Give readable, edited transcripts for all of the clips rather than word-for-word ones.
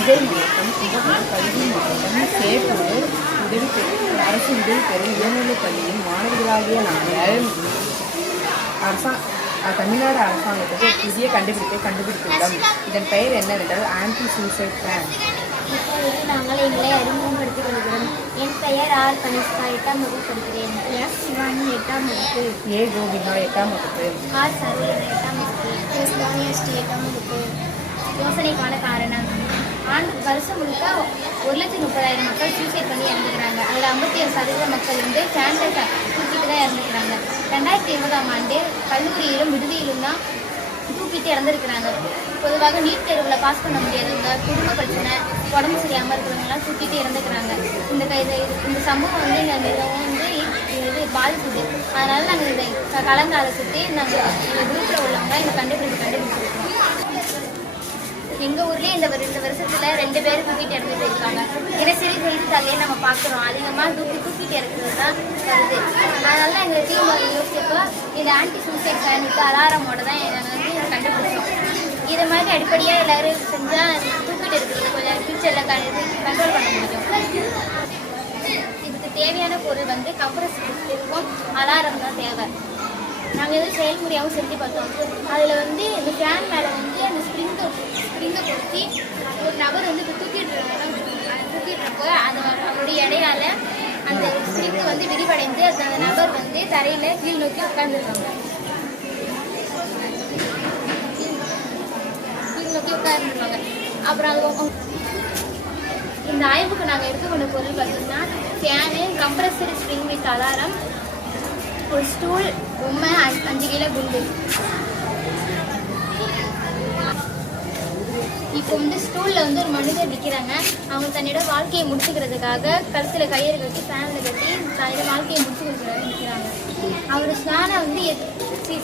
தஞ்சை மாவட்டம் கும்பகோணம் கல்வி மாவட்டம் சேப்பூர் அரசு உதவி பெறும் உயர்நிலைப் பள்ளியின் மாணவர்களாகிய நாங்கள் தமிழ்நாடு அரசாங்கத்துக்கு புதிய கண்டுபிடிப்பை கண்டுபிடித்துள்ளோம். இதன் பெயர் என்னவென்றால் ஆன்டி சூசைட் பிளான். இப்பொழுது நாங்கள் எங்களை அறிமுகப்படுத்திக் கொள்கிறோம். என் பெயர் ஆர் கனிஷ்கா, 8ஆம் வகுப்பு படிக்கிறேன். எஸ் சிவானி, 8ஆம் வகுப்பு. ஏ கோபிகா, 8ஆம் வகுப்பு. ஆர் சரவணன், 8ஆம் வகுப்பு. எஸ் தானியஸ்ரீ, 8ஆம் வகுப்பு. யோசனைக்கான காரணம், வருஷம் முழுக்க 1,30,000 மக்கள் சூசைட் பண்ணி இறந்துக்கிறாங்க. அதில் 57% மக்கள் வந்து கேன்சர் தூக்கிட்டு தான் இறந்துக்கிறாங்க. 2020ஆம் ஆண்டு கல்லூரியிலும் விடுதியிலும் தான் தூக்கிட்டு இறந்துருக்கிறாங்க. பொதுவாக நீட் தேர்வில் பாஸ் பண்ண முடியாதவங்க, குடும்ப பிரச்சனை, உடம்பு சரியாமல் இருக்கிறவங்கலாம் தூக்கிட்டு இறந்துக்கிறாங்க. இந்த சம்பவம் வந்து எங்கள் மிகவும் வந்து இது பாதிக்குது. அதனால் நாங்கள் இதை கலந்து ஆலோசித்து நாங்கள் எங்கள் குரூப்பில் உள்ளவங்க இந்த கண்டுபிடிச்சிருக்கோம். எங்கள் ஊர்லேயே இந்த வருஷத்தில் 2 பேர் தூக்கிட்டு இறந்து போயிருக்காங்க. தினசரி செய்தித்தாலே நம்ம பார்க்குறோம். அதிகமாக தூக்கிட்டு இறக்குறது தான் வருது. அதனால தான் எங்கள் டீம் யோசிச்சப்போ இந்த ஆன்டி சூசைட் பிளானுக்கு அலாரமோட தான் நாங்கள் வந்து இதை கண்டுபிடிச்சோம். இது மாதிரி அடிப்படையாக எல்லோரும் செஞ்சால் தூக்கிட்டு இருக்கிறது கொஞ்சம் ஃபியூச்சரில் கண்ட்ரோல் பண்ண முடியும். இதுக்கு தேவையான பொருள் வந்து கம்ப்ரஸர் இருக்கும், அலாரம் தான் தேவை. நாங்கள் எதுவும் செயல்முறையாகவும் செஞ்சு பார்த்தோம். அதில் வந்து இந்த ஃபேன் மேலே வந்து அந்த ஸ்ப்ரிங்கை பொருத்தி ஒரு நபர் வந்து இப்போ தூக்கிட்டுருப்போ அவருடைய இடையால் அந்த ஸ்ப்ரிங்கு வந்து விரிவடைந்து அந்த நபர் வந்து தரையில் கீழ் நோக்கி உட்காந்துருவாங்க. அப்புறம் இந்த ஆய்வுக்கு நாங்கள் எடுத்துக்கொண்ட பொருள் பார்த்தீங்கன்னா fan, compressor, spring with alarm, ஒரு ஸ்டூல், பொம்மை, 5 கிலோ குண்டு. இப்போ வந்து ஸ்டூலில் வந்து ஒரு மனிதர் நிற்கிறாங்க. அவங்க தன்னோட வாழ்க்கையை முடிச்சுக்கிறதுக்காக கழுத்தில் கயிறு கட்டி ஃபேனில் கட்டி தன்னோட வாழ்க்கையை முடிச்சு கொடுக்குறாரு நிற்கிறாங்க. அவர் ஃபேனை வந்து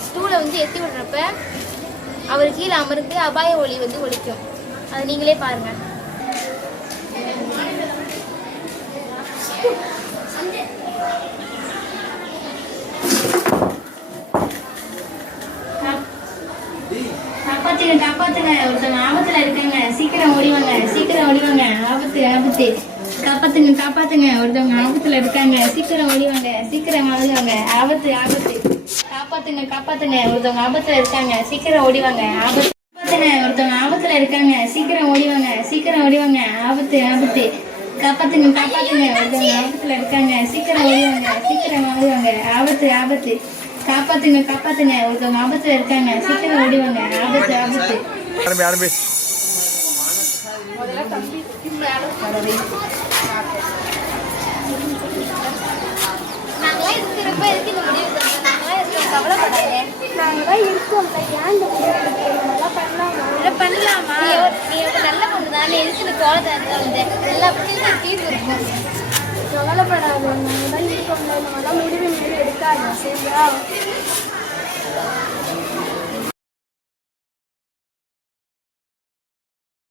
ஸ்டூலை வந்து எத்தி விடுறப்ப அவர் கீழே அமர்ந்து அபாய ஒளி வந்து ஒலிக்கும். அதை நீங்களே பாருங்கள். காப்பாத்துங்க, ஒருத்தவங்க ஆபத்துல இருக்காங்க, சீக்கிரம் ஓடிவாங்க, ஆபத்து. காப்பாத்துங்க, ஒருத்தவங்க ஆபத்துல இருக்காங்க, சீக்கிரம் ஓடிவாங்க, ஆபத்து. காப்பாத்துங்க, ஒருத்தவங்க ஆபத்துல இருக்காங்க, சீக்கிரம் ஓடிவாங்க, ஆபத்து. ஒருத்தவங்க ஆபத்துல இருக்காங்க, சீக்கிரம் ஓடிவாங்க, ஆபத்து. காப்பாத்துங்க, ஒருத்தவங்க ஆபத்துல இருக்காங்க, சீக்கிரம் ஓடிவாங்க, ஆபத்து. காப்பாத்துங்க, ஒருத்தவங்க ஆபத்துல இருக்காங்க, சீக்கிரம் ஓடிவாங்க, ஆபத்து. நாங்களாம் இருக்கிறப்ப எதுக்கு இந்த முடிவு தந்தோம்? நாங்களாம் இருக்கோம், கவலைப்படாதே. நாங்களாம் இருக்கோம், ஏன் நல்லா பண்ணலாமா? நீ நல்ல பொண்ணு தானே, எதுக்கு இந்த கோலத்தை வந்தேன்? எல்லா பொண்ணுக்கும் தீர்வு இருக்கும். கவலைப்படாது, நாங்கள் தான் இருக்கோம். நம்மளாம் முடிவு எடுக்காது, சரியா?